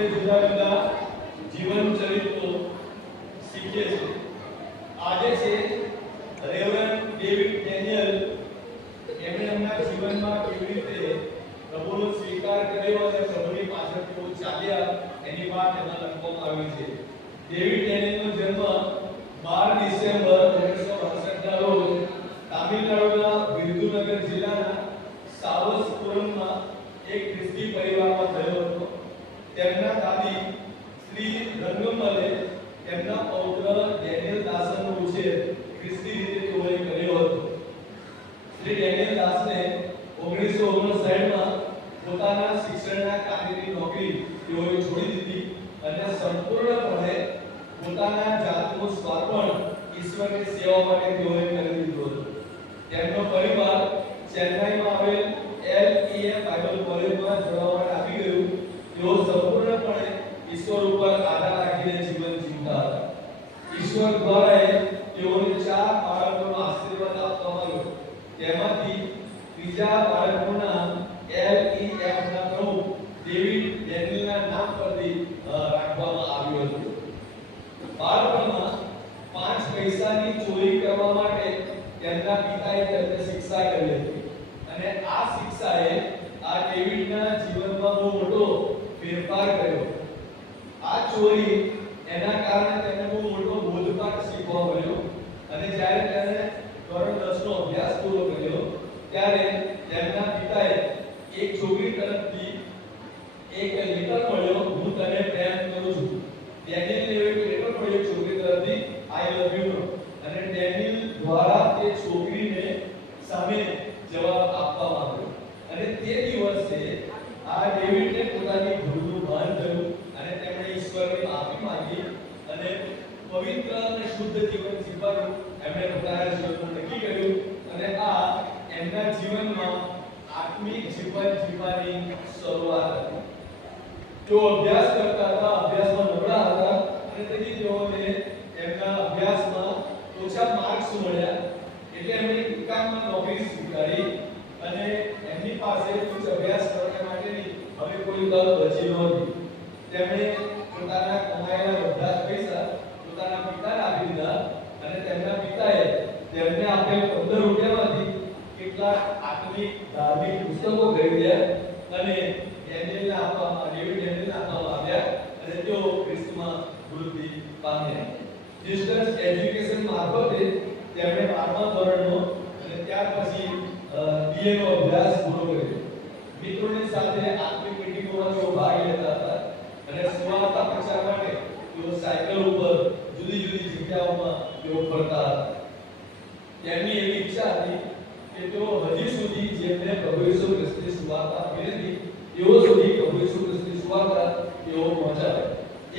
આપણે જુદા જુદા જીવન ચરિત્રો શીખીએ છીએ. આજે છે રેવરન્ડ ડેવિડ ડેનિયલ. એમણે એમના જીવનમાં કેવી રીતે પ્રભુનો સ્વીકાર કર્યો અને પ્રભુની પાછળ કેવો ચાલ્યા એની વાત એમાં લખવામાં આવી છે. ડેવિડ ડેનિયલનો જન્મ 12 ડિસેમ્બર 1962 ના રોજ તામિલનાડુના વિરુધુનગર જિલ્લાના સાવસપુરમમાં એક ખ્રિસ્તી પરિવારમાં થયો હતો. તેમના દાદી શ્રી રંગમલે તેમના પૌત્ર ડેનિયલ દાસનો ઉછેર ખ્રિસ્તી રીતે તેઓએ કર્યો હતો. શ્રી ડેનિયલ દાસને 1959માં પોતાના શિક્ષણના કાર્યની નોકરી તેઓએ છોડી દીધી અને સંપૂર્ણપણે પોતાના જાતનું સ્વાર્પણ ઈશ્વરની સેવા માટે તેઓએ કરી દીધું હતું. તેમનો પરિવાર ચેન્નાઈમાં આવેલ LEF બાઇબલ કોલેજમાં જોડાવા આવી ગયું. તેઓ સંપૂર્ણપણે ઈશ્વર ઉપર આધાર રાખીને જીવન જીવતા હતા. ઈશ્વર દ્વારા તેઓને 4 બાળકોનો આશીર્વાદ આપવામાં આવ્યો. તેમાંથી ત્રીજા બાળકનું નામ LEF ના પ્રમુખ ડેવિડ ડેનિયલના નામ પરથી રાખવામાં આવ્યું હતું. બાળપણમાં 5 પૈસાની ચોરી કરવા માટે તેમના પિતાએ તેમને શિક્ષા કરી હતી અને આ શિક્ષાએ આ ડેવિડના જીવનમાં બહુ મોટો ફેરફાર કર્યો. આ ચોરી એના કારણે તેને બહુ મોટો બોધપાઠ શીખવા મળ્યો અને જ્યારે તેને ધોરણ 10 નો અભ્યાસ પૂરો કર્યો ત્યારે તેમના પિતાએ એક છોકરી તરફથી એક લેટર મળ્યો, હું તને પ્રેમ કરું છું. ડેનિયલને એક લેટર મળ્યો છોકરી તરફથી, આઈ લવ યુ, અને ડેનિયલ દ્વારા તે છોકરીને સામે જવાબ આપવામાં આવ્યો અને તે દિવસે આ ડેવિડને પોતાની ભૂલનું ભાન થયું અને તેમણે ઈશ્વરની માફી માંગી અને પવિત્ર અને શુદ્ધ જીવન જીવવાનું એમણે પોતાના જીવનમાં નક્કી કર્યું અને આ એમના જીવનમાં આત્મિક જીવન જીવવાની શરૂઆત હતી. તેઓ અભ્યાસ કરતા હતા, અભ્યાસમાં નબળા હતા અને તેથી તેઓને એમના અભ્યાસમાં ઓછા માર્ક્સ મળ્યા એટલે એમણે દુકાનમાં નોકરી સ્વીકારી અને એમની પાસે ઉચ્ચ અભ્યાસ કરવા માટેની હવે કોઈ તક બચી નહોતી. તેમણે પોતાના કમાયેલા બધા પૈસા પોતાના પિતાને આપી દીધા અને તેમના પિતાએ તેમને આપેલ 15 રૂપિયામાંથી કેટલાક આત્મિક ધાર્મિક પુસ્તકો ખરીદ્યા અને ડેનિયલને આપવામાં આવ્યા અને તેઓ ખ્રિસ્તમાં વૃદ્ધિ પામ્યા. ડિસ્ટન્સ એજ્યુકેશન મારફતે તેમણે 12મા ધોરણનો અને ત્યાર પછી BA નો અભ્યાસ પૂરો કર્યો. મિત્રોની સાથે આત્મિક મીટિંગોમાં તેઓ ભાગ લેતા હતા અને સુવાર્તા પ્રચાર માટે તેઓ સાયકલ ઉપર જુદી જુદી જગ્યાઓમાં તેઓ ફરતા હતા. તેમની એવી ઈચ્છા હતી કે તેઓ હજી સુધી જેમને પ્રભુ ઈસુ ખ્રિસ્તની સુવાર્તા આપી નથી તેઓ સુધી પ્રભુ ઈસુ ખ્રિસ્તની સુવાર્તા તેઓ પહોંચાડે.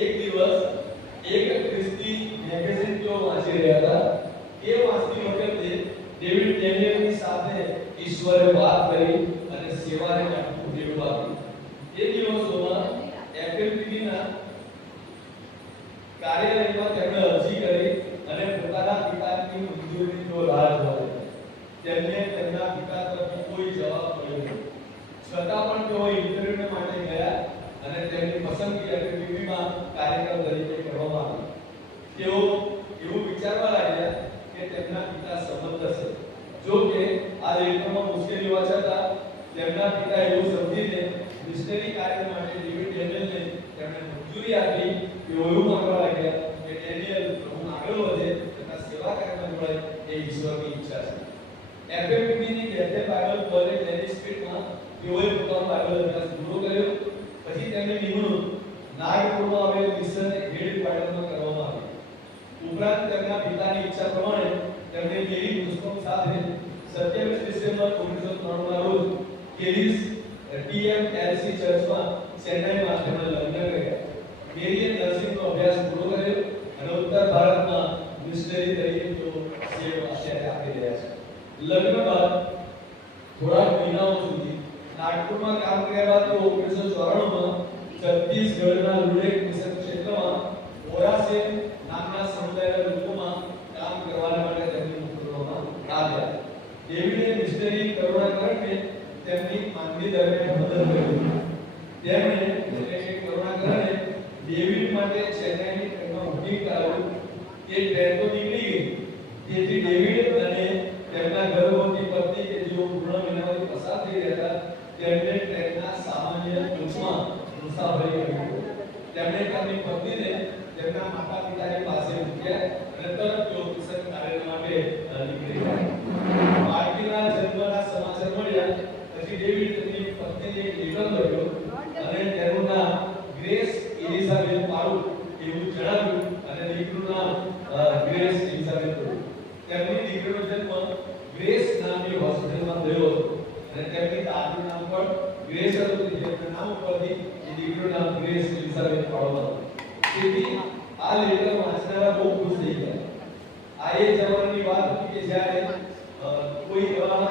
એક દિવસ એક ખ્રિસ્તી મેગેઝિન તેઓ વાંચી રહ્યા હતા. એ વાંચતી વખતે ડેવિડ ડેનિયલની સાથે ઈશ્વરે વાત કરી અને સેવાને આટલું દેવું આપ્યું. એ દિવસોમાં FLPDના કાર્યાલયમાં તેમણે અરજી કરી અને પોતાના પિતાની મંજૂરીની તો રાહ જોઈ. તેમને તેમના પિતા તરફથી કોઈ જવાબ મળ્યો નહીં. છતાં પણ તેઓ ઇન્ટરવ્યુ માટે ગયા અને તેમની પસંદગી FLPDમાં કાર્યકર તરીકે કરવામાં આવી. તેઓ એવું વિચારવા લાગ્યા કે તેમના પિતા સંમત હશે. જો કે આ લેખનમાં મુશ્કેલી હોવા છતાં તેમના પિતા એવું સમજીને મિશનરી કાર્ય માટે ડેવિડ ડેનિયલને તેમણે મંજૂરી આપી. તેઓ એવું માનવા લાગ્યા કે ડેનિયલ પ્રભુ આગળ વધે તથા સેવા કાર્યમાં જોડાય એ ઈશ્વરની ઈચ્છા છે. FLPDની બેથેલ બાઇબલ કોલેજ લેની સ્ટ્રીટમાં તેઓએ પોતાનો બાઇબલ અભ્યાસ પૂરો કર્યો. પછી તેમની નિમણૂક નાગપુરમાં આવેલ મિશન હેડક્વાર્ટરમાં કરવામાં આવી. ઉપરાંત તેમના પિતાની ઈચ્છા પ્રમાણે તેમણે મેરી પુષ્પમ સાથે 27 ડિસેમ્બર 1903 ના રોજ કેરીસ TMLC ચર્ચમાં ચેન્નાઈમાં તેમના લગ્ન કર્યા. મેરીએ નર્સિંગનો અભ્યાસ પૂરો કર્યો અને ઉત્તર ભારતમાં મિશનરી તરીકે તેઓ સેવા આપી રહ્યા છે. લગ્ન બાદ થોડા મહિનાઓ સુધી નાગપુરમાં કામ કર્યા બાદ તેઓ 1994માં છત્તીસગઢના લુડેક મિશન ક્ષેત્રમાં ઓરાસેન નામના સમુદાયના લોકોમાં કામ કરવા માટે તેમને મોકલવામાં આવ્યા. ડેવિડે મિશનરી કરુણાકરણને તેમની માંદગી દરમિયાન મદદ કરી. તેમણે એટલે કે કરુણાકરણે ડેવિડ માટે ચેન્નાઈની ટ્રેનમાં બુકિંગ કરાવ્યું. તે ટ્રેન તો નીકળી ગઈ. તેથી ડેવિડ અને તેમના ગર્ભવતી પત્ની કે જેઓ પૂર્ણ મહિનામાંથી પસાર થઈ રહ્યા હતા તેમને ટ્રેનના સામાન્ય કોચમાં મુસાફરી કરી. તેમણે તેમની પત્નીને તેમના માતા પિતાની પાસે મૂક્યા અને તરત તેઓ મિશન કાર્ય માટે નીકળી ગયા. બાળકીના જન્મના સમાચાર મળ્યા પછી ડેવિડ તેની પત્નીને એક લેટર લખ્યો અને તેનું નામ ગ્રેસ એલિઝાબેથ પાડું એવું જણાવ્યું અને દીકરીનું નામ ગ્રેસ એલિઝાબેથ હતું. તેમની દીકરીનો જન્મ ગ્રેસ નામની હોસ્પિટલમાં થયો અને તેમની દાદીનું નામ પણ ગ્રેસ હતું. જેના નામ ઉપરથી એ દીકરીનું નામ ગ્રેસ એલિઝાબેથ પાડું હતું. તેથી આ લેટર વાંચનારા બહુ ખુશ થઈ ગયા. આ એ જમાનાની વાત હતી કે જ્યારે કોઈ એવા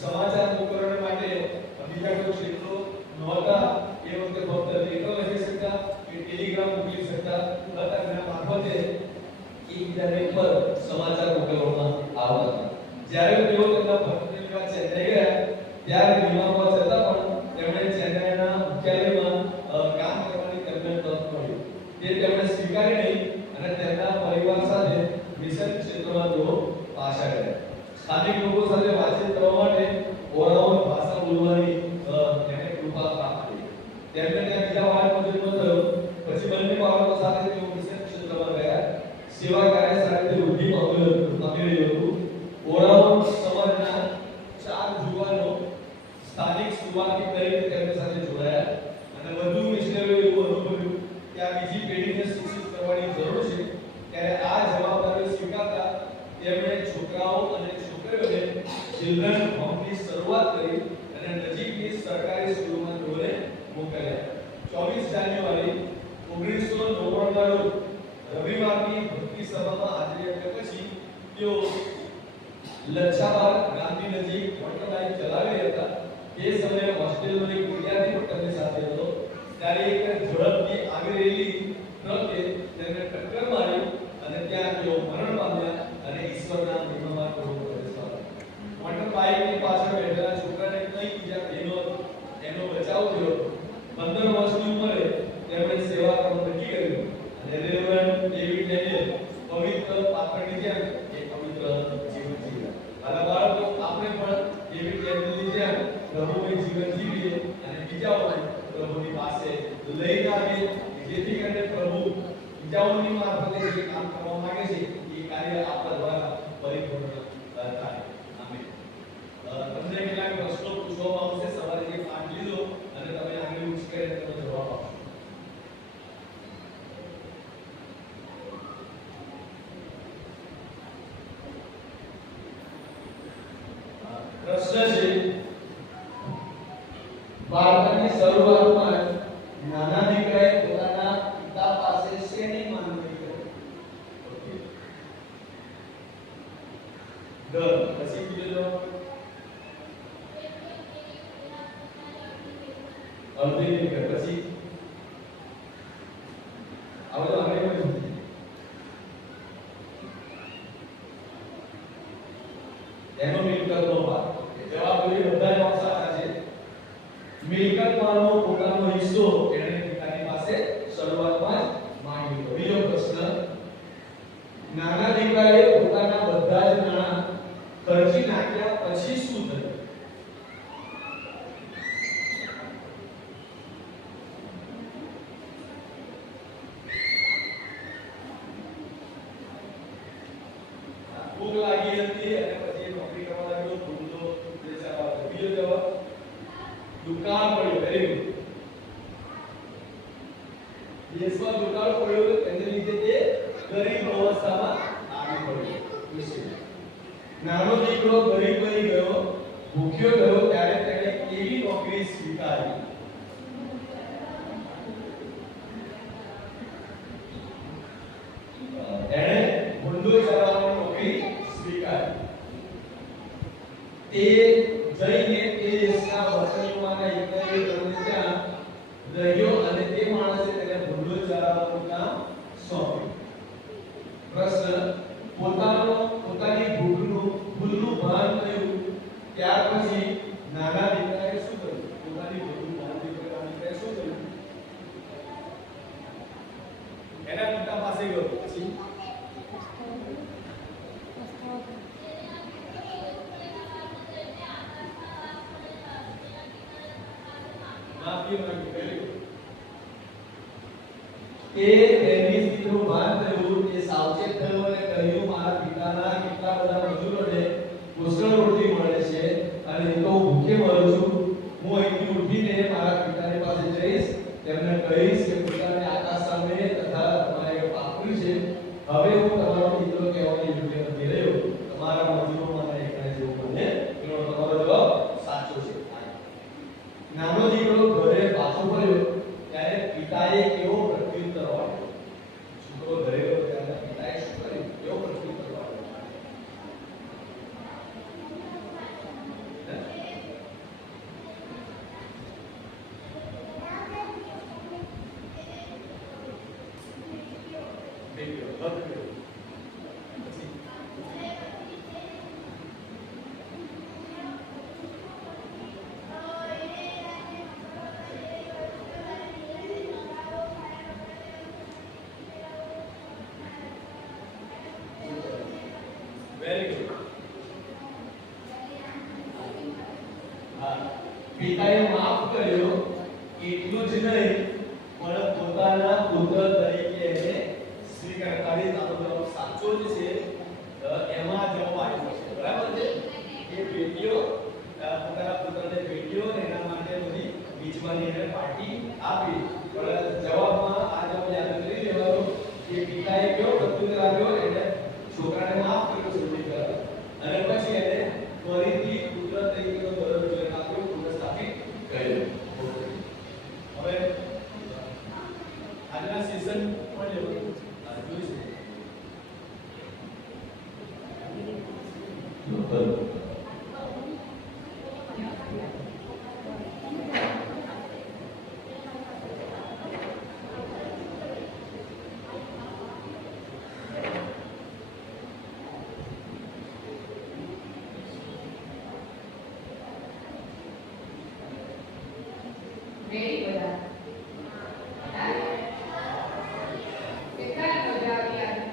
સમાચાર મોકલવા માટે બીજા કોઈ ક્ષેત્રો નહોતા. એ વખતે ફક્ત લેટર લખી શકતા કે ટેલિગ્રામ મોકલી શકતા હતા. તેના મારફતે એકબીજાને પર સમાચાર મોકલવામાં આવતા હતા. જ્યારે તેઓ તેમના પત્ની લેવા ચેન્નઈ ગયા ત્યારે વિમાનમાં જતા પણ તેમણે ચેન્નઈના મુખ્યાલયમાં કામ કરવાની તેમને તક મળી. તે તેમણે સ્વીકારી નહીં અને તેમના પરિવાર સાથે મિશન ક્ષેત્રમાં તેઓ પાછા ગયા. સ્થાનિક લોકો સાથે વાતચીત કરવા માટે ઓરાઓન ભાષા બોલવાની તેમને કૃપા પ્રાપ્ત થઈ. તેમને ત્યાં બીજા બાળકનો જન્મ થયો. પછી બંને બાળકો સાથે તેઓ મિશન ક્ષેત્રમાં ગયા. સેવા કાર્ય સાથે વૃદ્ધિ પામી રહ્યું હતું. ઓરાઓન સમાજના 4 જુવાનો સ્થાનિક સુવાર્તિક તરીકે તેમની સાથે જોડાયા અને વધુ મિશનરીઓ એવું અનુભવ્યું કે આ બીજી પેઢીને શિક્ષિત કરવાની જરૂર છે. ત્યારે આ જવાબદારી સ્વીકારતા તેમણે છોકરાઓ અને છોકરીઓને ચિલ્ડ્રન હોમની શરૂઆત કરી અને નજીકની સરકારી સ્કૂલોમાં તેઓને મોકલ્યા. 24 જાન્યુઆરી 1999 ના રોજ રવિવારની ભક્તિ સભામાં હાજરી આપ્યા પછી તેઓ લચ્છાબાર ગાંધી નજીક મોટર બાઇક ચલાવી હતા. એ સમયે હોસ્ટેલનો એક વિદ્યાર્થી પણ તેમની સાથે હતો. ત્યારે એક ઝડપથી આવી રહેલી ટ્રકે તેમને ટક્કર મારી અને ત્યાં તેઓ મરણ પામ્યા અને ઈશ્વરના મહિમામાં પ્રભુ પ્રવેશ પામ્યા. મોટર બાઇકની પાછળ બેઠેલા છોકરાને કંઈ ઈજા થઈ નહોતી. એનો બચાવ થયો. 15 વર્ષની ઉંમરે તેમણે સેવા કરવાનું નક્કી કર્યું અને રેવરન્ડ ડેવિડ ડેનિયલ પવિત્ર પાત્રની જેમ એક પવિત્ર જીવન જીવ્યા. અને બાળકો આપણે પણ ડેવિડ ડેનિયલની જેમ પ્રભુનું જીવન જીવીએ અને બીજાઓને પ્રભુની પાસે લઈને આવીએ જેથી કરીને પ્રભુ બીજાઓની મારફતે જે કામ કરવા માંગે છે એ કાર્ય આપણા દ્વારા પરિપૂર્ણ થાય. આમેન. તમને કેટલાક પ્રશ્નો પૂછવામાં આવશે. સવારે જે પાઠ લીધો અને તમે આંગળી ઊંચી કરીને તેનો જવાબ આપો. પ્રશ્ન છે બાળપણની શરૂઆતમાં નાના દીકરાએ પોતાના પિતા પાસે શેની માંગણી કરી? ડર. પછી બીજો અડધી મિનિટ પછી આવડો આગળ એનો મિલકતનો ભાગ. જવાબ એ બધા સાચા છે. મિલકતમાંનો પોતાનો હિસ્સો એણે પિતાની પાસે શરૂઆતમાં જ માંગ્યો. બીજો પ્રશ્ન, નાના દીકરાએ પોતાના બધા જ નાણાં ખર્ચી નાખ્યા પછી શું થયું? ભૂખ લાગી હતી અને પછી નોકરી કરવા લાગ્યો. ધંધો વેચાવા. બીજો જવાબ દુકાળ પડ્યો. Very good. દેશમાં દુકાળ પડ્યો તો તેને લીધે તે ગરીબ અવસ્થામાં આવી પડ્યો. નાનો દીકરો ગરીબ બની ગયો, ભૂખ્યો થયો ત્યારે તેણે કેવી નોકરી સ્વીકારી? એણે ભૂંડો ચલાવવાની નોકરી સ્વીકારી. તે જઈને તે દેશના વતનીઓમાંના એકને ત્યાં રહ્યો અને તે માણસે તેને ભૂંડો ચલાવવાનું કામ સોંપ્યું. પ્રશ્ન, પોતાની ભૂલનું ભાન થયું ત્યાર પછી નાના દીકરાએ શું કર્યું? પોતાની ભૂલનું ભાન થયું ત્યાર શું કર્યું? આપી માંગી કર્યું કે એની સ્થિતિનું ભાન થયું એ સાવચેત થયો અને કહ્યું મારા પિતાના કેટલા બધા મજૂરોને પુષ્કળ રોટલી મળે છે અને હું તો ભૂખે મરું છું હું અહીંથી ઉઠીને મારા પિતાની પાસે જઈશ તેમને કહીશ કે પિતાને આકાશ સામે તથા તમારે પાપ્યું છે હવે હું તમારો દીકરો કહેવાની યોગ્ય નથી રહ્યો તમારા મજૂરો મને એકલા જેવું મને એનો તમારો જવાબ સાચો છે નાનો દીકરો ઘરે પાછો ફર્યો ત્યારે પિતાએ કેવો પ્રત્યુત્તર આપ્યો છોકરો ઘરે ગયો ત્યારે પિતાએ શું કર્યું કેવો પ્રત્યુત્તર આપ્યો Very good. પિતાએ માફ કર્યો એટલું જ નહીં પણ પોતાના પુત્ર તરીકે એને સ્વીકારી તારો સાચો જ છે એમાં જવાબ આપ્યો છે બરાબર છે એ બેટીઓ પોતાના પુત્રને બેટીઓ એના માટે બધી બીજવાની એને પાર્ટી આપી પણ જવાબમાં આ જવાબ યાદ કરી લેવાનો કે પિતાએ કેવો પ્રત્યુત્તર આપ્યો એને છોકરાને માફ કર્યો શુદ્ધિકરણ અને પછી એને ફરીથી પુત્ર તરીકેનો દરજ્જો એને આપ્યો પુનઃસ્થાપિત કર્યો હવે આજના સેશન પણ લેવું જોઈશું Very good. કેટલા મજા આવી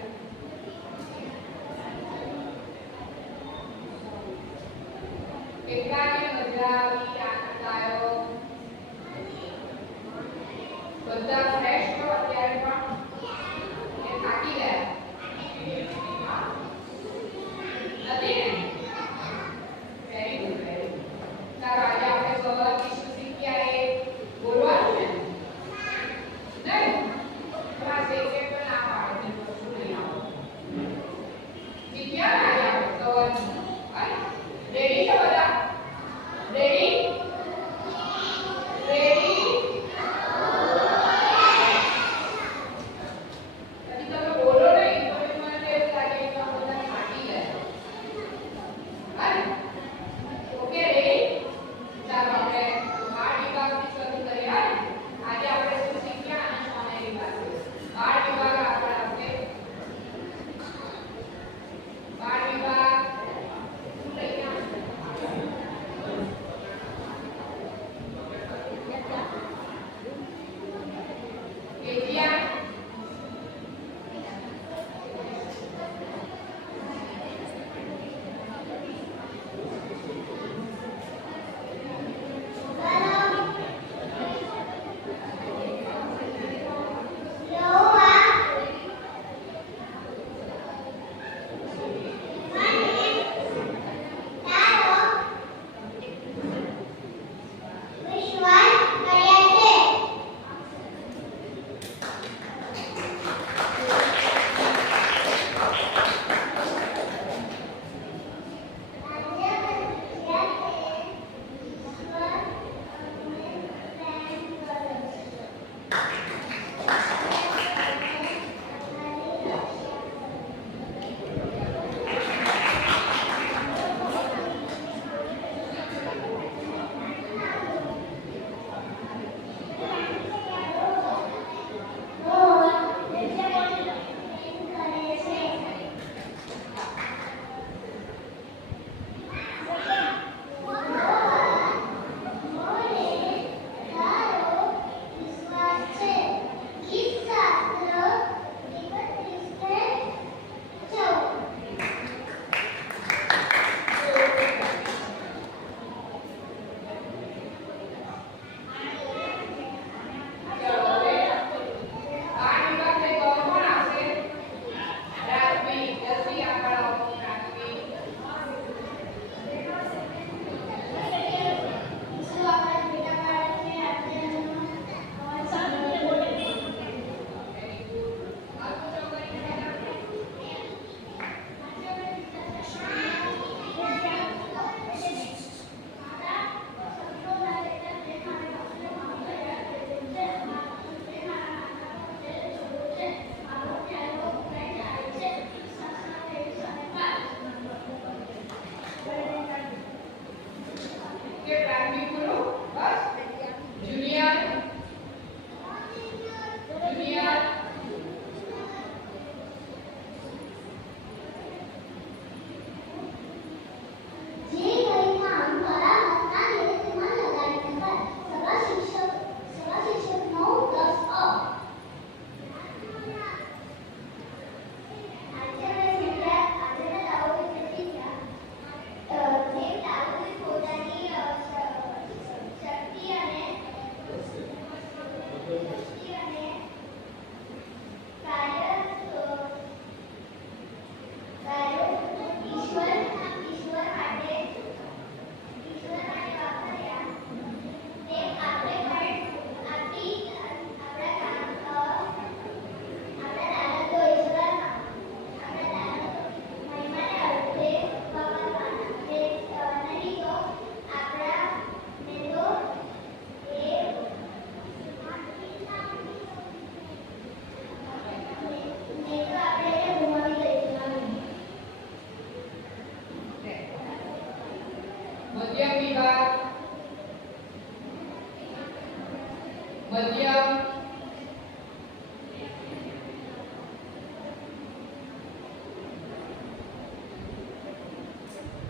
મધ્યમ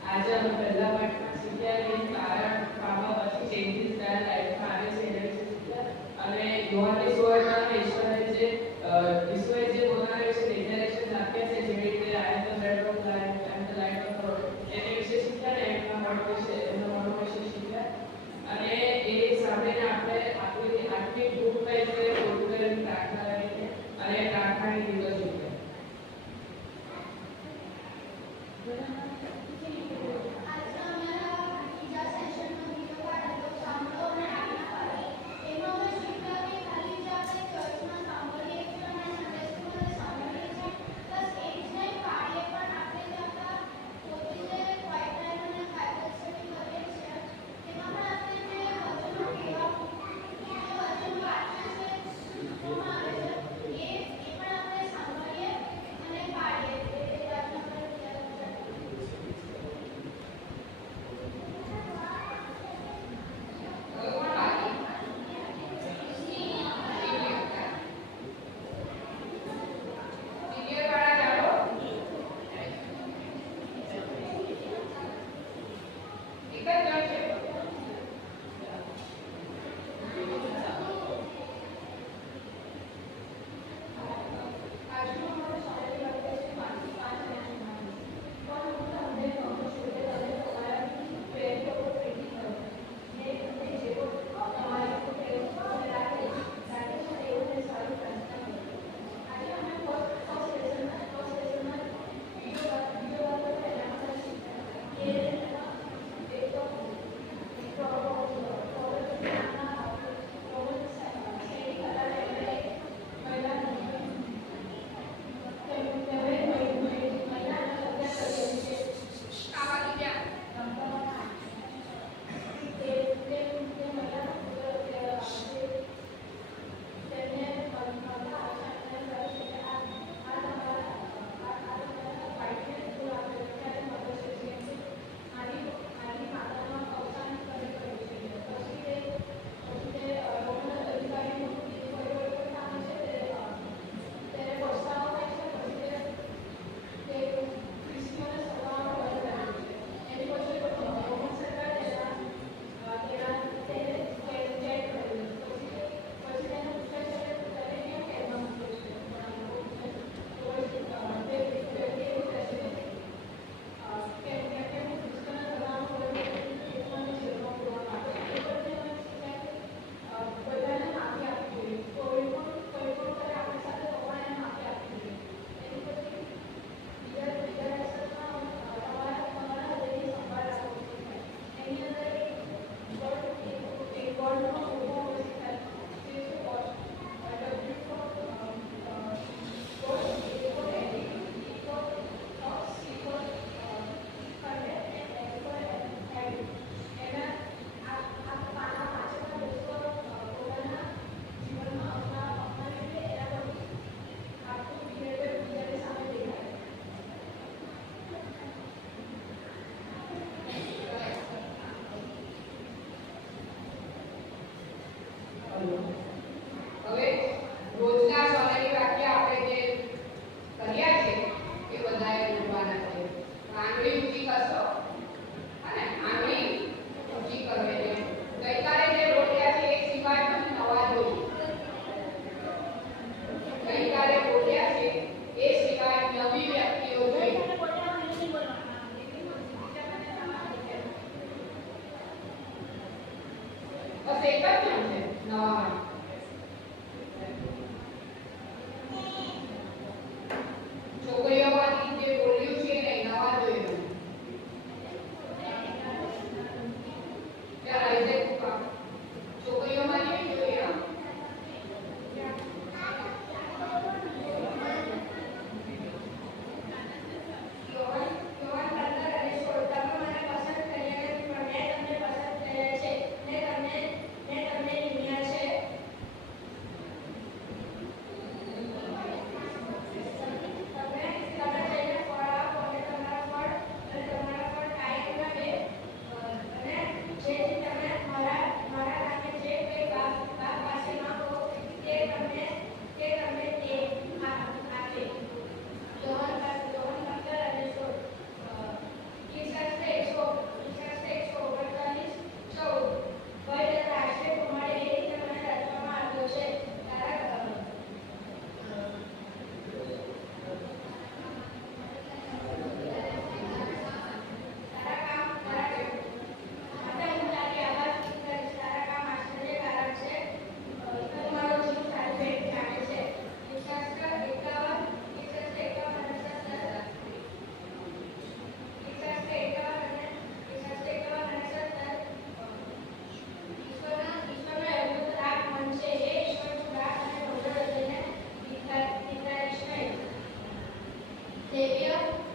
આજે અમે પહેલા પાઠમાં શીખ્યા કે કારણ પામવા પછી ચેન્જીસ કયા લાઈફમાં આવે છે એના વિશે શીખ્યા અને યોહાનની સુવર્ણમાં ઈશ્વરે જે પોતાના વિશે ડિક્લેરેશન આપ્યા છે જેવી રીતે I am the bread of life, I am the light of the world એને વિશે શીખ્યા ને એમના મોડો વિશે શીખ્યા અને એ સાંભળીને આપણે આટલી ભૂખ કઈ છે ખોટું કરીને પ્રાર્થના કરીને અને પ્રાર્થનાની દિવસ શીખ્યા.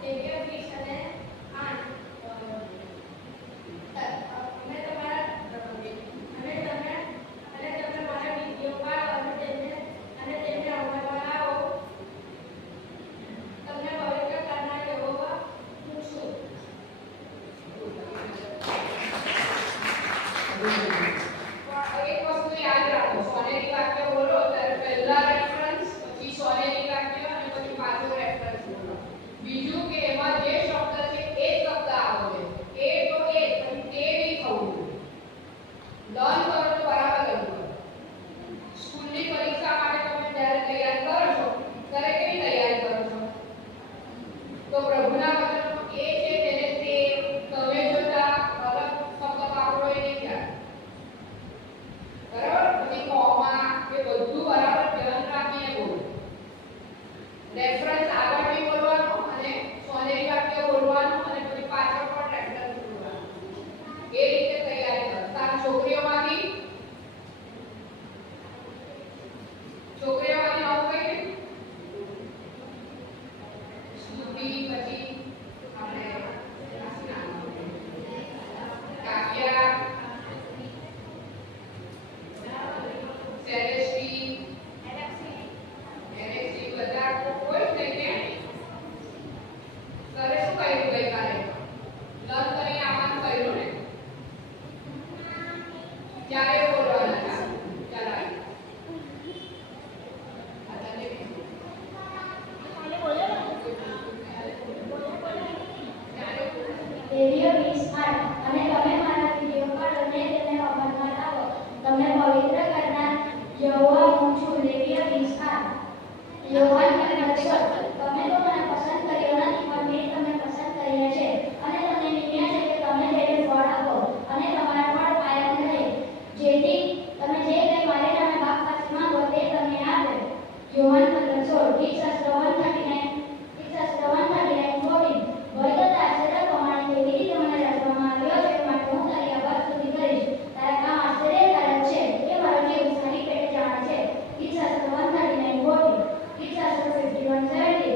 દેવીય ફિશ અને આઠ અમે તમારા વિડીયો પાડો અને તેમને અમલમાં લાવો. તમને પવિત્ર કરનાર યહોવા હું છું. એક વસ્તુ યાદ રાખો, સોનેરી વાક્ય બોલો ત્યારે પહેલા રેફરન્સ, પછી સોનેરી વાક્ય અને પછી પાછો રેફરન્સ બોલો. બીજું કે એમાં જે શબ્દ છે એ જ શબ્દ આવો છે. એ તો એ પછી તે નહીં થવું. લર્ન કરો તો બરાબર લખો. સ્કૂલની પરીક્ષા માટે તમે જ્યારે તૈયારી કરો છો ત્યારે કેવી તૈયારી કરો છો? તો પ્રભુના વચનો એ છે તેને તે તમે જોતા અલગ શબ્દ વાપરો એ નહીં ખ્યાલ. બરાબર? પછી કોમા એ બધું બરાબર ધ્યાન રાખીને બોલો. રેફરન્સ આગળ બી બોલવાનો અને સોનેરી વાક્ય બોલવાનું અને પછી પાછળ પણ રેફરન્સ બોલવાનું. એ રીતે તૈયારી કરો. તાર છોકરીઓમાંથી આવું કઈ ને સ્તુતિ, પછી આપણે કાવ્યા, સેલેસ્ટી, એલેક્સી બધા કોઈ જ નહીં કે સરે શું કહ્યું ગઈકાલે? લર્ન કરીને આવવાનું કહ્યું ને ત્યારે બોલવાના હતા. ચાલો દેવીય ફિશ આઠ અને તમે મારા વિડીયો પાડો અને તેમને અમલમાં લાવો. તમને પવિત્ર કરનાર યહોવા હું છું. દેવીય ફિશ આઠ. યહોવાને લક્ષ્ય તમે તો મને પસંદ કર્યો નથી, પણ મેં તમને પસંદ કર્યા છે અને તમને નિમ્યા છે કે તમે તેને ફળ આપો અને તમારા ફળ કાયમ રહે, જેથી તમે જે કંઈ મારે નામે બાપ પાસે માંગો તે તમને આપે. યોહાન 15:16. ભય તથા આશ્ચર્ય પ્રમાણે કેવી રીતે મને રચવામાં આવ્યો છે માટે હું તારી આભાર સ્તુતિ કરીશ. તારા કામ આશ્ચર્યકારક છે એ મારો જીવ સારી પેટે જાણે છે. ગીતશાસ્ત્ર 139:40. ગીતશાસ્ત્ર 51:17.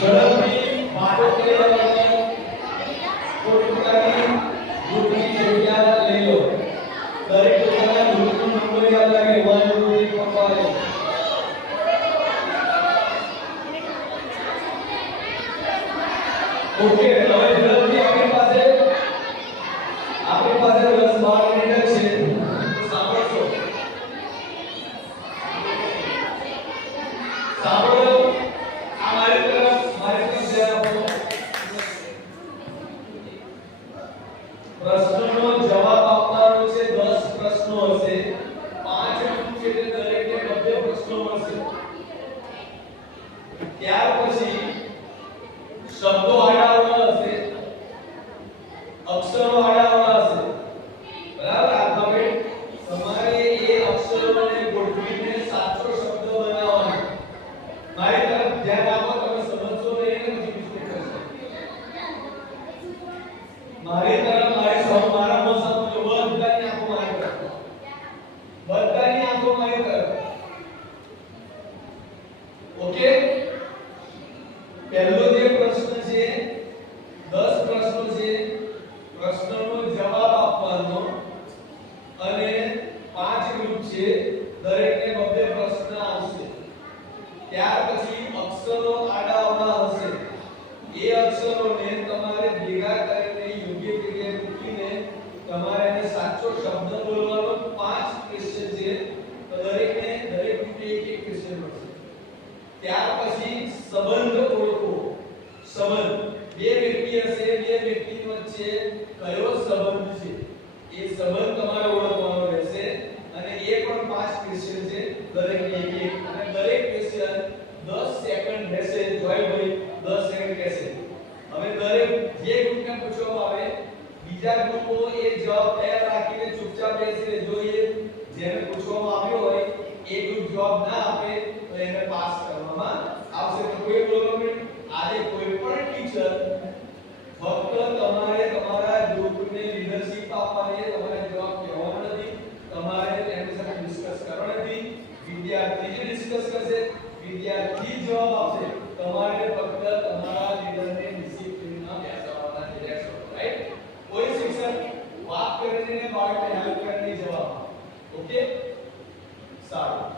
ઝડપથી વાતો કરી લેવાની, પોતપોતાની ગ્રુપની જગ્યા લઈ લો. દરેક પોતાના ગ્રુપનો નંબર યાદ રાખે 1 2 3 4 5. ઓકે, હવે ઝડપથી આપણી પાસે 10-12 મિનિટ છે. તો સાંભળો. સાંભળો. આ મારી તરફ ધ્યાન આપો. પ્રશ્નનો જવાબ આપવાનો છે. 10 પ્રશ્નો હશે. 5 ગ્રુપ છે એટલે દરેકને 2 પ્રશ્નો મળશે. ત્યાર પછી શબ્દો આડાઅવળા હશે, અક્ષરો આડાઅવળા હશે. બરાબર? આલ્ફાબેટ તમારે એ અક્ષરોને ગોઠવીને સાચો શબ્દ બનાવવાનો. મારી તરફ ધ્યાન આપો. તમે સમજશો નહીં ને પછી મિસ્ટેક કરશો. મારી તરફ મારા મોં સમજો. બધાની આંખો મારી તરફ. બધાની આંખો મારી તરફ. ઓકે? પહેલો જે પ્રશ્ન છે, 10 પ્રશ્નો છે. પ્રશ્નનો જવાબ આપવાનો અને 5 ગ્રુપ છે. દરેકને 2 પ્રશ્ન આવશે. ત્યાર પછી અક્ષરો આડાઅવળા હશે. એ અક્ષરોને તમારે ભેગા કરીને યોગ્ય જગ્યાએ મૂકીને તમારે એને સાચો શબ્દ બોલવાનો. 5 ક્વેશ્ચન છે. તો દરેક ગ્રુપને એક ક્વેશ્ચન મળશે. ત્યાર પછી સંબંધ ઓળખો. સંબંધ બે વ્યક્તિ હશે, બે વ્યક્તિ વચ્ચે કયો સંબંધ છે એ સંબંધ તમારે ઓળખવાનો રહેશે. અને એ પણ 5 ક્વેશ્ચન છે. દરેકને એક અને દરેક ક્વેશ્ચન 10 સેકન્ડ રહેશે. જોયભાઈ 10 સેકન્ડ કહેશે. હવે દરેક જે ગ્રુપને પૂછવામાં આવે બીજા ગ્રુપો એ જવાબ તૈયાર રાખીને ચૂપચાપ બેસી રહેજો. જેને પૂછવામાં આવ્યો હોય એ ગ્રુપ જવાબ ના આપે તો એને પાસ કરવામાં આવશે. તો કોઈ ગવર્નમેન્ટ આજે કોઈ પણ ટીચર ફક્ત તમારે તમારા ગ્રુપને લીડરશિપ આપવાની છે. તમારે જવાબ કહેવાનો નથી. તમારે એમની સાથે ડિસ્કસ કરવાનો નથી. વિદ્યાર્થી જે ડિસ્કસ કરશે વિદ્યાર્થી જવાબ આપશે. તમારે ફક્ત તમારા લીડરને ડિસિપ્લિનમાં બેસાડવાના છે. That's all. રાઈટ? કોઈ શિક્ષક વાત કરીને બાળકને હેલ્પ કરીને જવાબ આપે. ઓકે? સારું.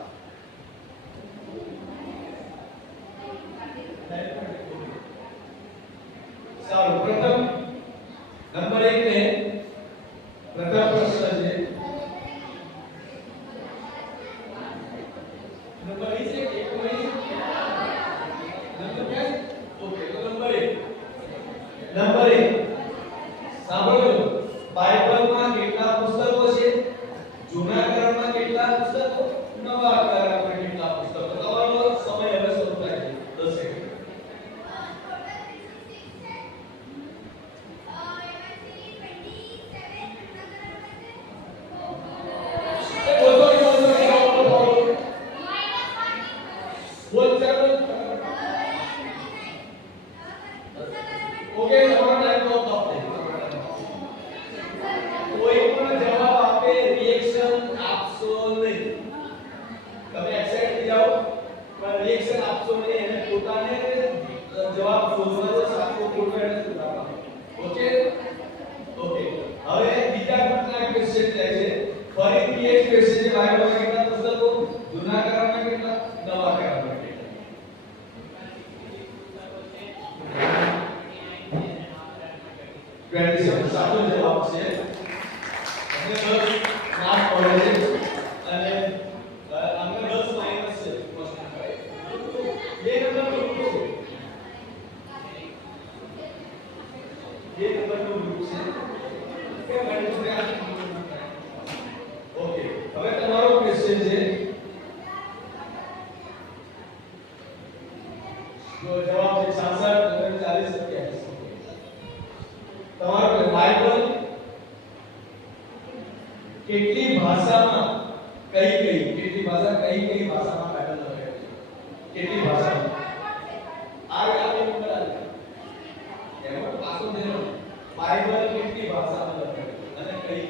સારું. પ્રથમ નંબર 1 ને પ્રથમ પ્રશ્ન છે. નંબર 1 છે કે નંબર ક્યાં? ઓકે, તો નંબર 1 સાંભળો. બાઇબલમાં કેટલા પુસ્તકો છે? જૂના કરારમાં કેટલા પુસ્તકો? નવા કરારમાં કેટલા પુસ્તકો? તમારો સમય હવે શરૂ થાય છે. 10 સેકન્ડ. સાચો જવાબ છે. અને 10 માર્ક પડે છે અને આમાં 10 માઈનસ છે. બે નંબરનો ગ્રુપ છે. ઓકે, હવે તમારો ક્વેશ્ચન છે. જો જવાબ છે 66 40 27. તમારો બાઇબલ કેટલી ભાષામાં કેટલી ભાષામાં બાઇબલ લખાયેલું છે? કેટલી ભાષામાં? આ આપણે નંબર આવે એમાં પાછો દેનો. બાઇબલ કેટલી ભાષામાં લખાયેલું અને કઈ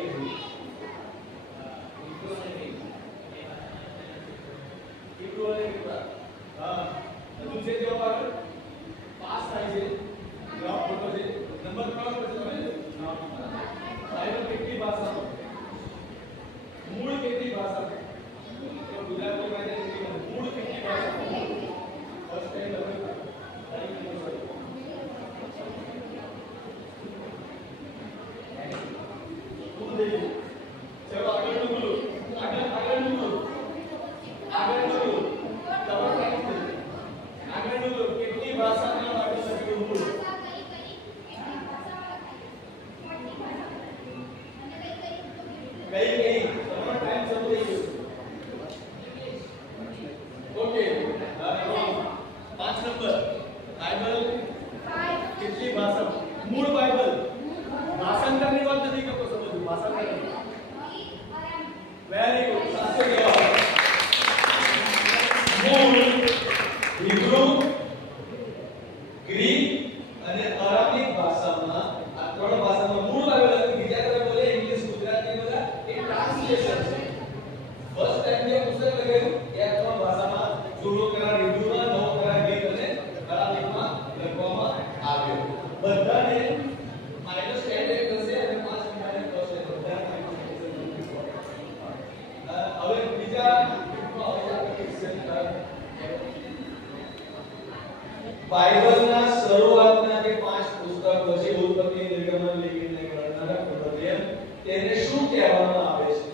બાઇબલના શરૂઆતના જે 5 પુસ્તકો છે ઉત્પત્તિ, નિર્ગમન, લેવીય અને ગણના, પ્રબોધન, તેને શું કહેવામાં આવે છે?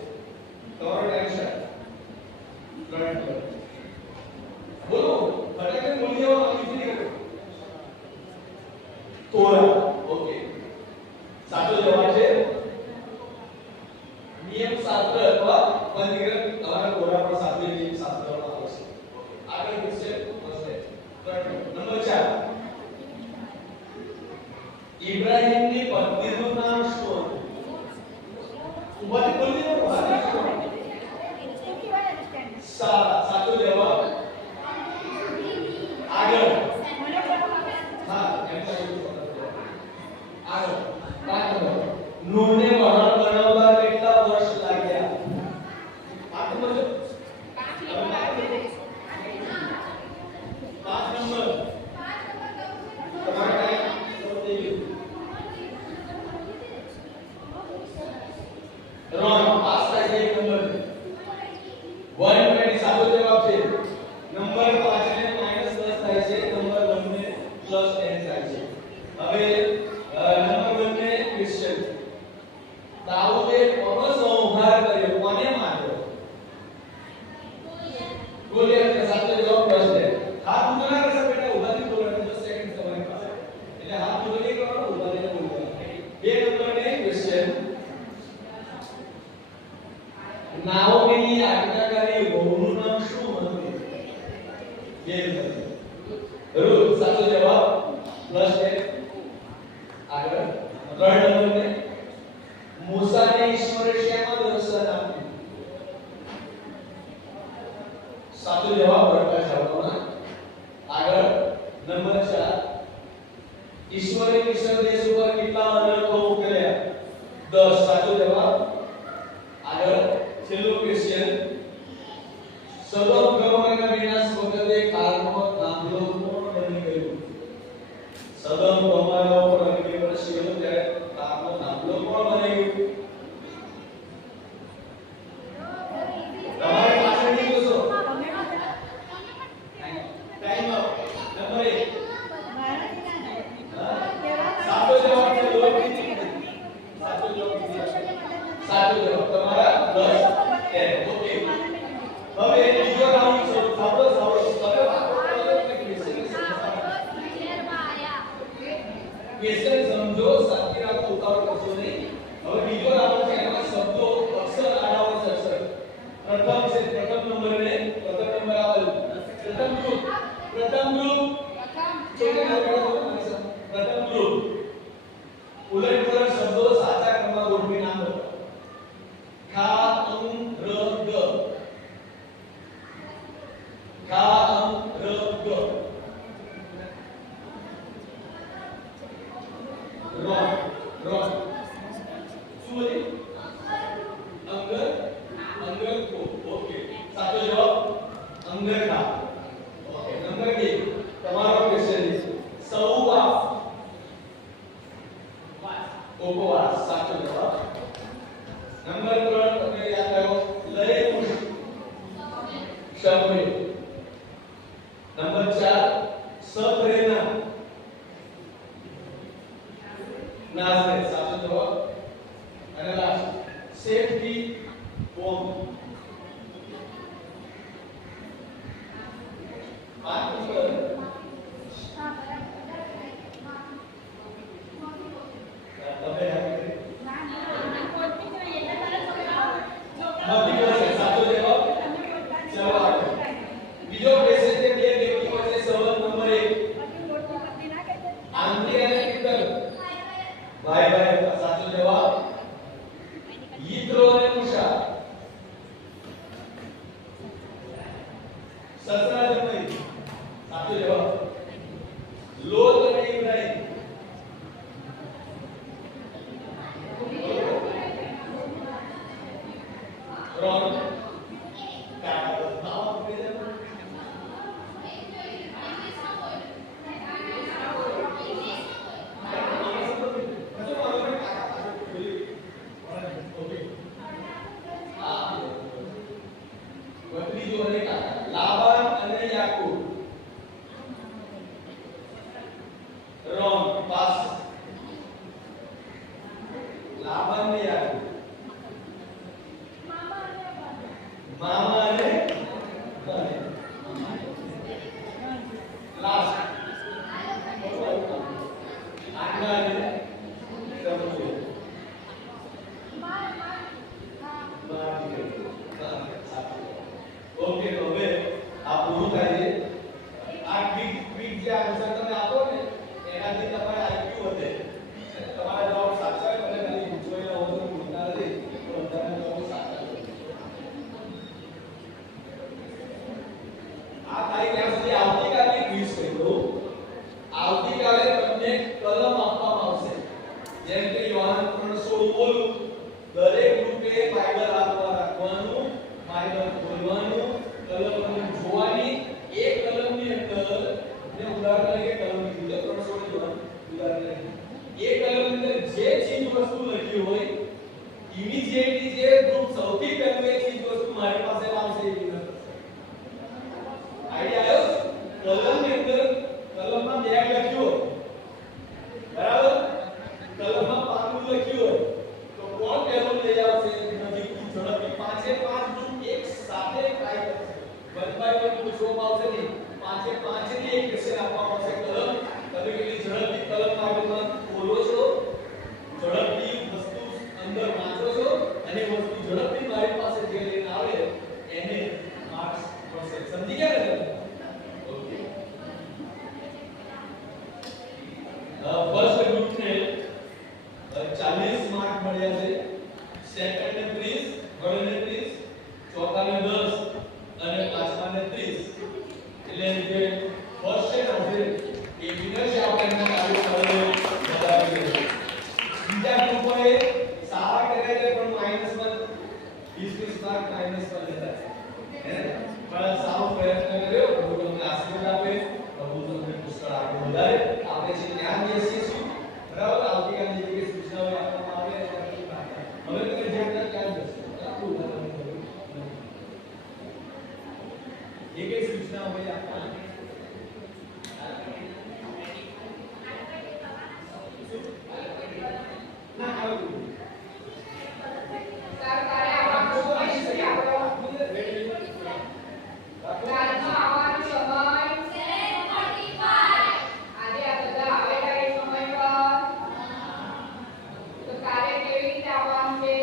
તમારો ટાઈમ સ્ટાર્ટ. 3 મિનિટ. બોલો ફટાફટ બોલી જાઓ. આની કરો તોરા. ઓકે, સાચો જવાબ છે નિયમ શાસ્ત્ર અથવા પંચગ્રંથ. તમારા તોરા પર સાથે નિયમ શાસ્ત્રમાં આવશે. આગળ પૂછશે હશે. નંબર 4, ઇબ્રાહીમની પત્નીનું નામ શું હતું? ઉભાથી બોલી દો. સાચો જવાબ. આગળ. હા, એમ આગળ. 5 નંબર, નૂહને વહાણ બનાવવા કેટલા વર્ષ લાગ્યા? 5 નંબર. 5 નંબર. તમારા ટાઈમ શરૂ થઈ ગયો. રોન પાસ થાય છે. 1 નંબર 120 સાચો જવાબ છે. નંબર 5 ને -10 થાય છે. નંબર 1 ને +10 થાય છે. હવે નંબર 1 ને ક્વેશ્ચન. દાઉદે કોનો સંહાર કર્યો? કોને માર્યો? ગોલિયાત. સાચો જવાબ પ્રશ્ન. હાથ ઊંચો ના કરશો બેટા, ઉભાથી બોલવાનું. 10 સેકન્ડ તમારી પાસે, એટલે હાથ ઊંચો નહીં કરવાનો, ઉભા રહીને બોલવાનું. 2 નંબર ને ક્વેશ્ચન. નાઓમીની આજ્ઞાકારી વહુનું નામ શું હતું? 2 નંબર રૂથ. સાચો જવાબ +10. આગળ 3 નંબર ને મૂસાને ઈશ્વરે શેમાં દર્શન આપ્યું? સાચો જવાબ પ્રકાશ આવવામાં. આગળ નંબર 4, ઈશ્વરે મિસ્ર દેશ ઉપર કેટલા અનર્થો ઉકેલ્યા? 10. સાચો જવાબ. આગળ છેલ્લો ક્વેશ્ચન. સદોમ ગોમોરના વિનાશ વખતે કાળનો થાંભલો કોણ બની ગયો? સદોમ ગોમોરા ઉપર અગ્નિ વરસ્યો ત્યારે કાળનો થાંભલો કોણ બની ગયો? તમારે પાછળ નહીં જોશો. Time up. નંબર 1. સાચો જવાબ છે લોહી. સાચો જવાબ. સાચો જવાબ તમારા 10 10. ઓકે, હવે બીજો રાઉન્ડ શરૂ. સાંભળો ક્વેશ્ચન સમજો, સાચી રાખો, ઉતાવળ કરશો નહીં. હવે બીજો રાઉન્ડ છે, એમાં શબ્દો અક્ષર આડાવડ અક્ષર. પ્રથમ છે પ્રથમ નંબર ને પ્રથમ નંબર આવેલ. પ્રથમ ગ્રુપ પ્રથમ ગ્રુપ ઉલટ પુલટ શબ્દો સાચા ક્રમમાં ગોઠવી નાખો. ખા અંગ ર ગ. ખા અંગ ર ગ. રોન રોન શું બોલી? અંગર કો. ઓકે, સાચો જવાબ અંગરખા. ઓકે, નંબર 2 તમારો ક્વેશ્ચન છે સૌવા ઉપવાસ. સાચો જવાબ. નંબર 3 તમે યાદ કરો લય પુષ શબ્દ. નંબર 4 સપ્રેના નાઝરે. સાચો જવાબ. અને લાસ્ટ સેફટી બોમ્બ. 5 નંબર. સાચો જવાબ. જવાબ. બીજો ક્વેશ્ચન છે બે વ્યક્તિ વચ્ચે સંબંધ. નંબર 1 આંતરિક અને ઇતર. ભાઈ ભાઈ. સાચો જવાબ. યિત્રો અને મુશા. સસરા જમાઈ. સાચો જવાબ. લોત અને ઇબ્રાહીમ. રોન કાકા નામ આપી દે. આ તારીખ ત્યાં સુધી આવતીકાલની ક્વિઝ કહી દઉં. આવતીકાલે તમને કલમ આપવામાં આવશે. જેમ કે યોહાન 3:16 બોલું, દરેક ગ્રુપે બાઇબલ હાથમાં રાખવાનું, બાઇબલ ખોલવાનું, કલમ જોવાની. એક કલમની અંદર ને ઉદાહરણ તરીકે કલમ કીધું 3:16 જોવાનું ઉદાહરણ તરીકે. એક કલમની અંદર જે ચીજ વસ્તુ લખી હોય ઇમિડિયેટલી જે ગ્રુપ સૌથી પહેલું એ ચીજ વસ્તુ મારી પાસે આવશે એ વિનર થશે. આઈડિયા આવ્યો? કલમની અંદર કલમમાં બેગ લખ્યું હોય, બરાબર? કલમમાં પાકું લખ્યું હોય તો કોણ પહેલો લઈ આવશે? નજીકથી ઝડપથી પાંચે પાંચ ગ્રુપ એક સાથે ટ્રાય કરશે. વન બાય વન પૂછવામાં આવશે નહીં. પાંચે પાંચની એક ક્વેશ્ચન આપવામાં આવશે. કલમ તમે કેટલી ઝડપથી કલમ આગળમાં ખોલો છો, ઝડપથી વસ્તુ અંદર વાંચો છો અને વસ્તુ ઝડપથી મારી પાસે જે લઈને આવે એને માર્ક્સ મળશે. સમજી ગયા ને? ઓકે. ફર્સ્ટ ગ્રુપને 40 માર્ક મળ્યા છે, સેકન્ડને 30, થર્ડને 30, ચોથાને 10 અને પાંચમાને 30. એટલે કે ફર્સ્ટ છે આવશે એ વિનર છે. આપણે તારીખ સવારે બતાવી દઈએ. બીજા ગ્રુપોએ સારા કર્યા છે પણ -1 20 માર્ક -1 લેતા છે. પણ સારો પ્રયત્ન કર્યો. પ્રભુ તમને આશીર્વાદ આપે, પ્રભુ તમને પુષ્કળ આગળ વધારે. આપણે જે જ્ઞાન બેસીએ છીએ, બરાબર? આવતીકાલની જે સૂચનાઓ આપવામાં આવે હવે તમે જે જ્ઞાન બેસશે આટલું ઉદાહરણ કર્યું એક એક સૂચના હોય આપવાની ના આવું સરકારે આવવાનું સમય શું આપણો? કાલનો આવવાનો સમય 7:45. આજે આ બધા આવેલા એ સમય પર. તો કાલે કેવી રીતે આવવાનું છે?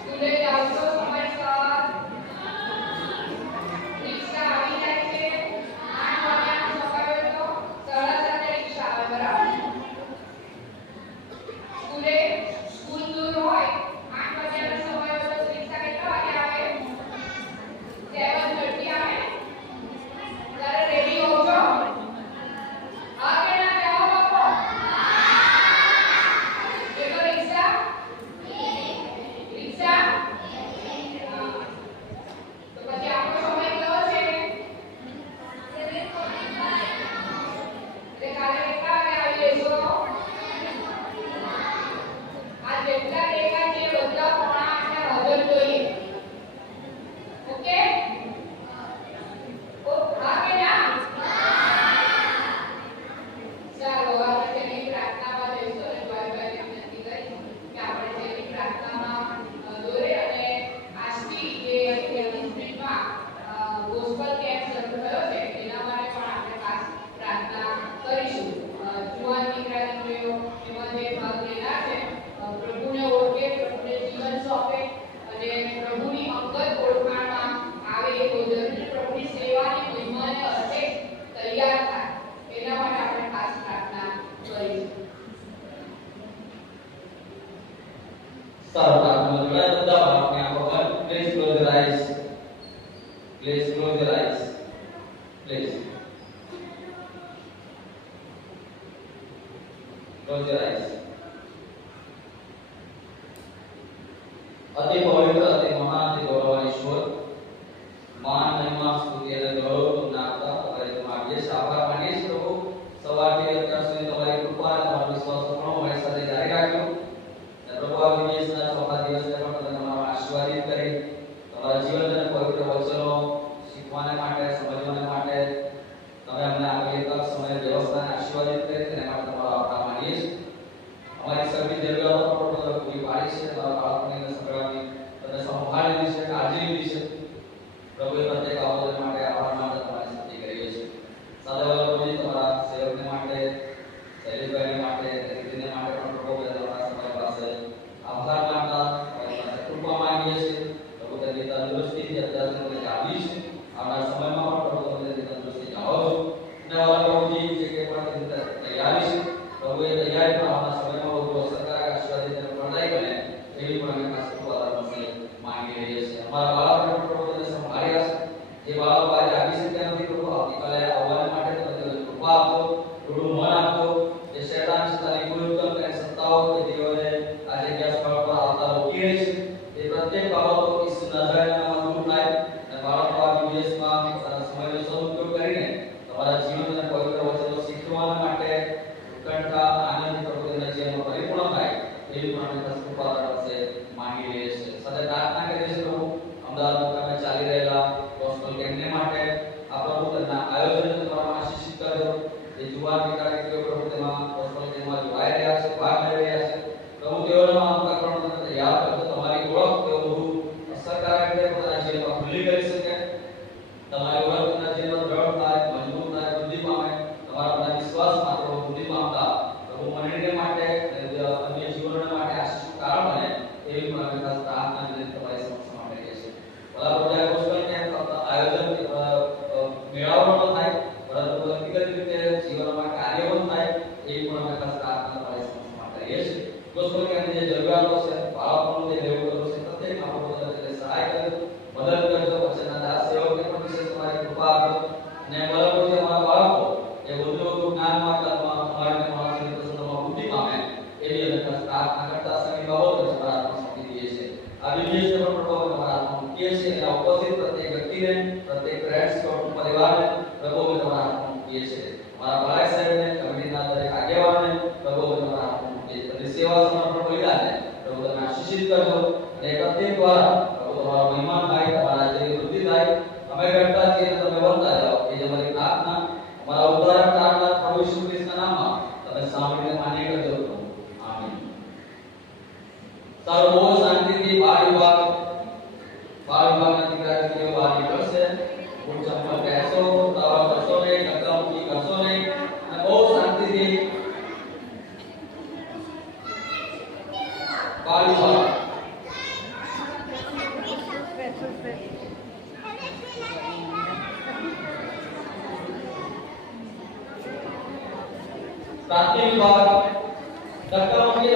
સ્કૂલે જાવ છો સમયસર? રિક્ષા આવી જાય છે 8 વાગ્યાનો સમય હોય તો 7:30 રિક્ષા આવે, બરાબર? સ્કૂલ દૂર હોય 8 વાગ્યાનો સમય હોય તો રિક્ષા કેટલા વાગે આવે? 7:30 આવે. ત્યારે રેડી હો છો? હા કે ના કહેવો બાપો? કેટલો રિક્ષા? રિક્ષા? હા. તો પછી આપણો સમય કયો છે? 7:45. એટલે કાલે કેટલા વાગે આવી જશો? આ જેટલા દેખાય છે બધા પોણા 8 હાજર જોઈએ. ઓકે? ઓ હા કે ના? ચાલો આપણે તેની પ્રાર્થનામાં જઈશું અને દ્વારકાની વિનંતી કરીશું કે આપણે તેની પ્રાર્થનામાં દોરે અને આજથી જે 23 મિનિટમાં ગોસ્પલ કેમ્પ શરૂ થયો છે એના માટે પણ આપણે ખાસ પ્રાર્થના કરીશું. જુવાન દીકરા દીકરીઓ એમાં જે ભાગ લેનાર છે પ્રભુને ઓળખે, પ્રભુને જીવન સોંપે અને પ્રભુની અંગત ઓળખાણમાં આવે એ જરૂરી પ્રભુની સેવાની મહિમાને અર્થે તૈયાર થાય એના માટે આપણે ખાસ પ્રાર્થના કરીશું. સારું, આપણે બધા આપણે આંખો બંધ. Please close your eyes. Please close your eyes. Please close your eyes. અતિ પવિત્ર, અતિ મહાન, અતિ ગૌરવવાન ઈશ્વર, માન, મહિમા, સ્તુતિ અને ગૌરવ તમને આપતા તમારી માગીએ છીએ. આભાર માનીએ છીએ પ્રભુ, સવારથી અત્યાર સુધી તમારી કૃપા અને તમારો વિશ્વાસ પણ અમારી સાથે જારી રાખ્યો. અને પ્રભુ આ વિદેશના ચોથા દિવસને પણ તમે તમારો આશીર્વાદિત કરી તમારા જીવન અને પવિત્ર વચનો શીખવાને માટે, સમજવાને માટે તમે અમને આપેલી તક, સમય, વ્યવસ્થાને આશીર્વાદિત કરી તેના માટે તમારો આભાર માનીએ છીએ. અમારી સર્વી જરૂરિયાતો પણ તમે પૂરી પાડી છે. તમારા બાળકોને સંભાળવાની તમે સંભાળી લીધી છે, કાળજી લીધી છે. પ્રભુએ પ્રત્યેક આવડત માટે આભાર માટે તમારી સ્તુતિ કરીએ છીએ. સાથે પ્રભુજી તમારા સેવકને માટે, શૈલેષભાઈને માટે, રીતિને માટે પણ પ્રભુ તમારા સમય પાસે આભાર માનતા તમારી પાસે કૃપા માંગીએ છીએ. પ્રભુ તેની તંદુરસ્તી અત્યાર સુધી જાળવી છે. આવનાર સમયમાં પણ પ્રભુ તમે તેની તંદુરસ્તી જાળવો છો. અને હવે પ્રભુજી જે કે પણ તેની તૈયારી છે પ્રભુ એ તૈયારી પણ આવનાર સમયમાં વધુ અસરકારક, આશીર્વાદિત અને ફળદાયી બને એવી પણ અમે ખાસ કૃપા માંગી રહીએ છીએ. અમારા બાળકોને પ્રભુ જે બાળકો આજે આવી શક્યા નથી પ્રભુ આવતીકાલે આવવા માટે તમે તેમને કૃપા આપજો, થોડું મન આપજો. જે શૈતાન સત્તાની કુયુક્તિ અને સત્તાઓ કે જેઓને આ જગ્યા સ્થળ પર આવતા રોકી રહી છે, તે પ્રત્યેક બાબતો ઈસુ નાઝરેના નામમાં દૂર થાય અને બાળકો આ દિવસમાં પોતાના સમયનો સદુપયોગ કરીને તમારા જીવન અને પવિત્ર વચનો શીખવા માટે ઉત્કંઠા આનંદ પ્રભુ તેમના જીવનમાં પરિપૂર્ણ થાય એવી પણ અમે કૃપા કરશે માંગી લઈએ છીએ. સાથે પ્રાર્થના કરીએ છીએ પ્રભુ અમદાવાદ મુકામે ચાલી રહેલા ગોસ્પલ કેમ્પને માટે આ પ્રભુ તેના આયોજનને તમારા આશીષિત કરજો. જે જુવાન વિદ્યાર્થીઓ પ્રભુ તેમાં ગોસ્પલ કેમ્પમાં જોડાઈ રહ્યા છે, ભાગ લઈ રહ્યા છે, પ્રભુ તેઓના અંતઃકરણ તમને તૈયાર કરજો. તમારી ઓળખ તેઓ વધુ અસરકારક રીતે પોતાના જીવનમાં ખુલ્લી કરી શકે. તમારી ઓળખ તેમના જીવનમાં દ્રઢ થાય, મજબૂત થાય, વૃદ્ધિ પામે. તમારા બધા વિશ્વાસમાં પ્રભુ વૃદ્ધિ પામતા પ્રભુ મંડળીને માટે અન્ય જીવનોને માટે આશીષનું કારણ બને એવી પણ અમે ખાસ પ્રાર્થના કરીને તમારી સમક્ષમાં કરીએ છીએ. ભલા પ્રજા ગોસ્પલ કેમ્પ આયોજન મેળાવડો ન થાય, પરંતુ વ્યક્તિગત રીતે જીવનમાં કાર્ય પણ થાય એવી પણ અમે ખાસ પ્રાર્થના તમારી સમક્ષમાં કરીએ છીએ. ગોસ્પલ કેમ્પની જે જરૂરિયાતો છે, બાળકોનું જે લેવું કરવું છે, પ્રત્યેક આપણો પોતાને સહાય કરજો, મદદ કરજો. વચનના દાસ સેવકને પણ વિશેષ તમારી કૃપા આપજો અને ભલા પ્રજા અમારા બાળકો એ વધુ જ્ઞાનમાં તમારા માણસની પ્રસન્નમાં વૃદ્ધિ પામે એવી અમે ખાસ પ્રાર્થના કરતા સમી બાબતો તમારા હાથમાં સોંપી દઈએ છીએ. આ વિદેશને પણ પ્રભુ તમારા હાથમાં મૂકીએ છીએ અને ઉપસ્થિત પ્રત્યેક વ્યક્તિને, પ્રત્યેક ફ્રેન્ડ્સ પરિવારને પ્રભુ અમે તમારા હાથમાં મૂકીએ છીએ. મારા ભાઈ સાહેબને, કમિટીના દરેક આગેવાનને પ્રભુ અમે તમારા હાથમાં મૂકીએ છીએ. તેમની સેવા સમર્પણ બલિદાનને પ્રભુ તમે આશીષિત કરજો અને પ્રત્યેક દ્વારા પ્રભુ તમારો મહિમા થાય, તમારા જેવી વૃદ્ધિ થાય. અમે કરતા છીએ અને તમે વધતા જાઓ એ જ અમારી પ્રાર્થના અમારા ઉદ્ધારક તારનાર પ્રભુ ઈસુ ખ્રિસ્તના નામમાં તમે સાંભળીને માન્ય કરજો. આમીન. સારું, બહુ શાંતિથી બાળ વિભાગના દીકરા-દીકરીઓ બહાર નીકળશે. બૂટ ચંપલ પહેરશો, ઉતાવળ કરશો નહીં, ધક્કામુક્કી કરશો નહીં અને બહુ શાંતિથી બાળ વિભાગ પ્રાથમિક વિભાગ ધક્કામુક્કી